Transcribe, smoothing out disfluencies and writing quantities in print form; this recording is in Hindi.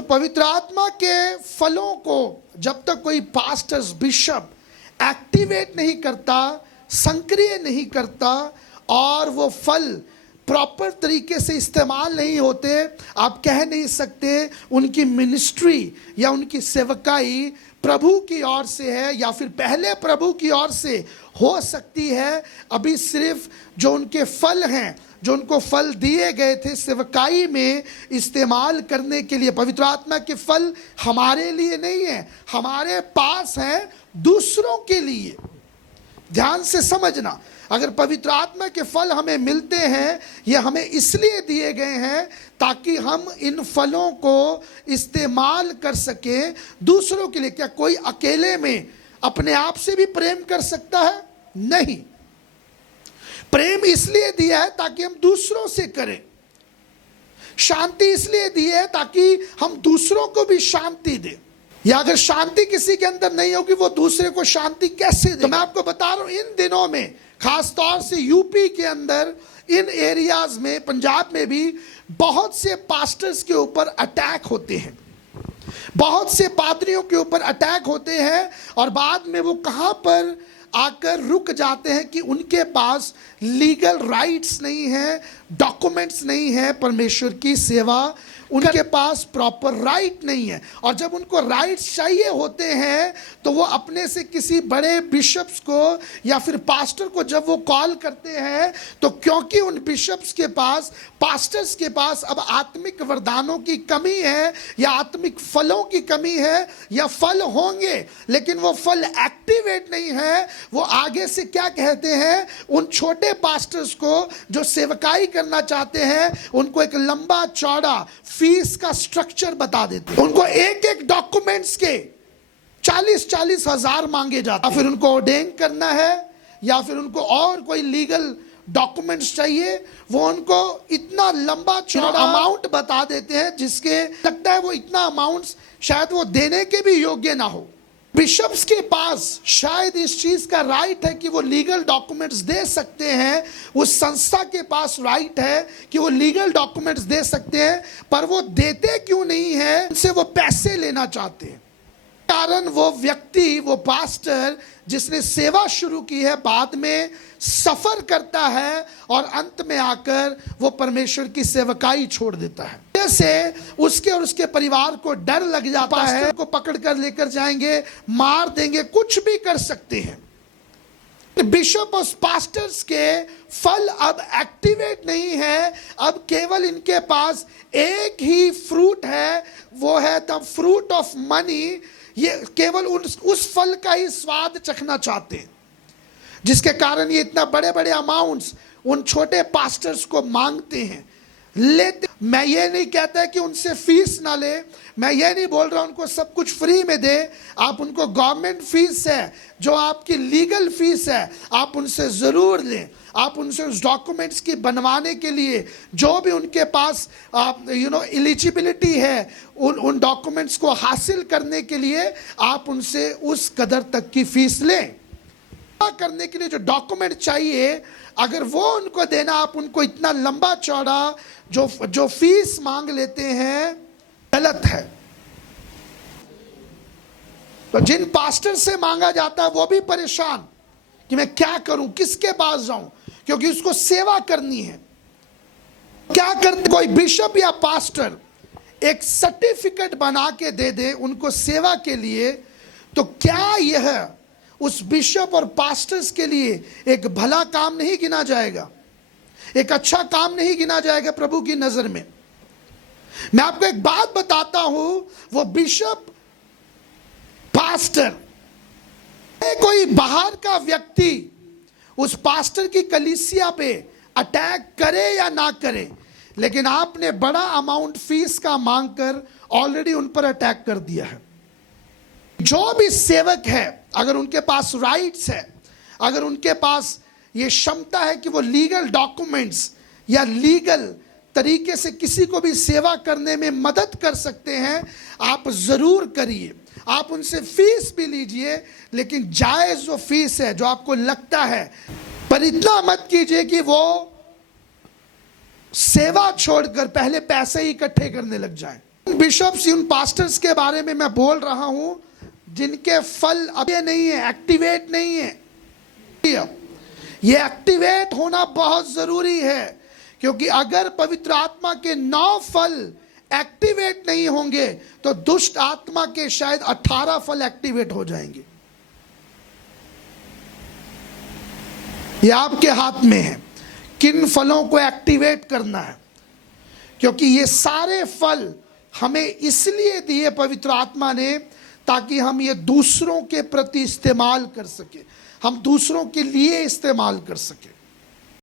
पवित्र आत्मा के फलों को जब तक कोई पास्टर्स बिशप एक्टिवेट नहीं करता, सक्रिय नहीं करता और वो फल प्रॉपर तरीके से इस्तेमाल नहीं होते, आप कह नहीं सकते उनकी मिनिस्ट्री या उनकी सेवकाई प्रभु की ओर से है या फिर पहले प्रभु की ओर से हो सकती है। अभी सिर्फ जो उनके फल हैं, जो उनको फल दिए गए थे सेवकाई में इस्तेमाल करने के लिए, पवित्र आत्मा के फल हमारे लिए नहीं है, हमारे पास हैं दूसरों के लिए। ध्यान से समझना, अगर पवित्र आत्मा के फल हमें मिलते हैं, ये हमें इसलिए दिए गए हैं ताकि हम इन फलों को इस्तेमाल कर सकें दूसरों के लिए। क्या कोई अकेले में अपने आप से भी प्रेम कर सकता है? नहीं। प्रेम इसलिए दिया है ताकि हम दूसरों से करें। शांति इसलिए दी है ताकि हम दूसरों को भी शांति दें। या अगर शांति किसी के अंदर नहीं होगी, वो दूसरे को शांति कैसे दे? तो मैं आपको बता रहा हूं, इन दिनों में खास तौर से यूपी के अंदर, इन एरियाज में, पंजाब में भी बहुत से पास्टर्स के ऊपर अटैक होते हैं, बहुत से पादरियों के ऊपर अटैक होते हैं और बाद में वो कहां पर आकर रुक जाते हैं कि उनके पास लीगल राइट्स नहीं है, डॉक्यूमेंट्स नहीं है परमेश्वर की सेवा, उनके पास प्रॉपर राइट नहीं है। और जब उनको राइट्स चाहिए होते हैं तो वो अपने से किसी बड़े बिशप्स को या फिर पास्टर को जब वो कॉल करते हैं, तो क्योंकि उन बिशप्स के पास, पास्टर्स के पास अब आत्मिक वरदानों की कमी है या आत्मिक फलों की कमी है, या फल होंगे लेकिन वो फल एक्टिवेट नहीं है, वो आगे से क्या कहते हैं, उन छोटे पास्टर्स को जो सेवकाई करना चाहते हैं, उनको एक लंबा चौड़ा फीस का स्ट्रक्चर बता देते हैं। उनको एक एक डॉक्यूमेंट्स के 40-40 हजार मांगे जाते हैं। फिर उनको ऑर्डेन करना है या फिर उनको और कोई लीगल डॉक्यूमेंट्स चाहिए, वो उनको इतना लंबा चौड़ा अमाउंट बता देते हैं जिसके लगता है वो इतना अमाउंट शायद वो देने के भी योग्य ना हो। बिशप्स के पास शायद इस चीज का राइट है कि वो लीगल डॉक्यूमेंट्स दे सकते हैं, उस संस्था के पास राइट है कि वो लीगल डॉक्यूमेंट्स दे सकते हैं, पर वो देते क्यों नहीं है? उनसे वो पैसे लेना चाहते हैं। कारण वो व्यक्ति, वो पास्टर जिसने सेवा शुरू की है, बाद में सफर करता है और अंत में आकर वो परमेश्वर की सेवकाई छोड़ देता है। जैसे उसके और उसके परिवार को डर लग जाता है, को पकड़ कर लेकर जाएंगे, मार देंगे, कुछ भी कर सकते हैं। बिशप और पास्टर्स के फल अब एक्टिवेट नहीं है, अब केवल इनके पास एक ही फ्रूट है, वो है द फ्रूट ऑफ मनी। ये केवल उस फल का ही स्वाद चखना चाहते हैं, जिसके कारण ये इतना बड़े बड़े अमाउंट्स उन छोटे पास्टर्स को मांगते हैं, लेते। मैं ये नहीं कहता कि उनसे फीस ना ले, मैं ये नहीं बोल रहा उनको सब कुछ फ्री में दे। आप उनको गवर्नमेंट फीस है, जो आपकी लीगल फीस है, आप उनसे ज़रूर लें। आप उनसे उस डॉक्यूमेंट्स की बनवाने के लिए जो भी उनके पास एलिजिबिलिटी है, उन डॉक्यूमेंट्स को हासिल करने के लिए आप उनसे उस कदर तक की फीस लें। करने के लिए जो डॉक्यूमेंट चाहिए, अगर वो उनको देना, आप उनको इतना लंबा चौड़ा जो फीस मांग लेते हैं, गलत है। तो जिन पास्टर से मांगा जाता है वो भी परेशान कि मैं क्या करूं, किसके पास जाऊं, क्योंकि उसको सेवा करनी है। क्या करते कोई बिशप या पास्टर एक सर्टिफिकेट बना के दे दे उनको सेवा के लिए, तो क्या यह उस बिशप और पास्टर्स के लिए एक भला काम नहीं गिना जाएगा, एक अच्छा काम नहीं गिना जाएगा प्रभु की नजर में? मैं आपको एक बात बताता हूं, वो बिशप, पास्टर, कोई बाहर का व्यक्ति उस पास्टर की कलीसिया पे अटैक करे या ना करे, लेकिन आपने बड़ा अमाउंट फीस का मांगकर ऑलरेडी उन पर अटैक कर दिया है। जो भी सेवक है, अगर उनके पास राइट्स है, अगर उनके पास ये क्षमता है कि वो लीगल डॉक्यूमेंट्स या लीगल तरीके से किसी को भी सेवा करने में मदद कर सकते हैं, आप जरूर करिए। आप उनसे फीस भी लीजिए, लेकिन जायज जो फीस है, जो आपको लगता है, पर इतना मत कीजिए कि वो सेवा छोड़कर पहले पैसे ही इकट्ठे करने लग जाए। बिशप्स, उन पास्टर्स के बारे में मैं बोल रहा हूं जिनके फल अभी नहीं है, एक्टिवेट नहीं है। ये एक्टिवेट होना बहुत जरूरी है, क्योंकि अगर पवित्र आत्मा के 9 फल एक्टिवेट नहीं होंगे तो दुष्ट आत्मा के शायद 18 फल एक्टिवेट हो जाएंगे। ये आपके हाथ में है किन फलों को एक्टिवेट करना है, क्योंकि ये सारे फल हमें इसलिए दिए पवित्र आत्मा ने ताकि हम ये दूसरों के प्रति इस्तेमाल कर सके, हम दूसरों के लिए इस्तेमाल कर सके।